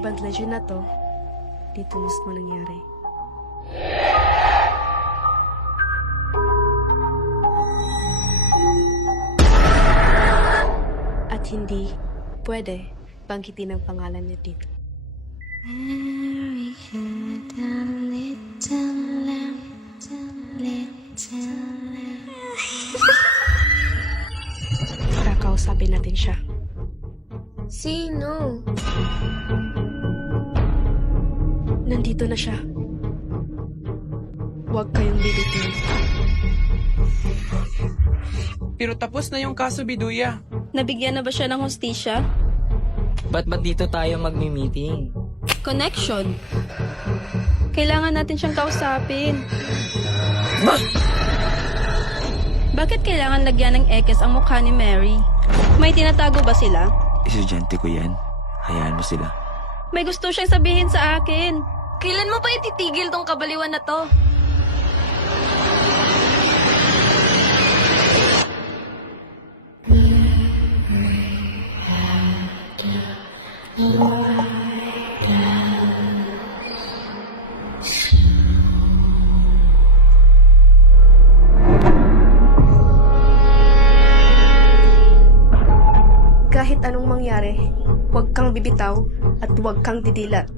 urban legend na to, dito mismo nangyari. At hindi pwede banggitin ang pangalan niya dito. Mary had a little lamb, little lamb. Kakausapin natin siya. Sino? Nandito na siya. Huwag kayong lilitin. Pero tapos na yung kaso, Biduya. Nabigyan na ba siya ng hustisya? Ba't dito tayo magmi-meeting? Connection. Kailangan natin siyang kausapin. Bakit kailangan lagyan ng ekes ang mukha ni Mary? May tinatago ba sila? Estudyante ko yan. Hayaan mo sila. May gusto siyang sabihin sa akin. Kailan mo pa ititigil tong kabaliwan na to? Kahit anong mangyari, huwag kang bibitaw at huwag kang didilat.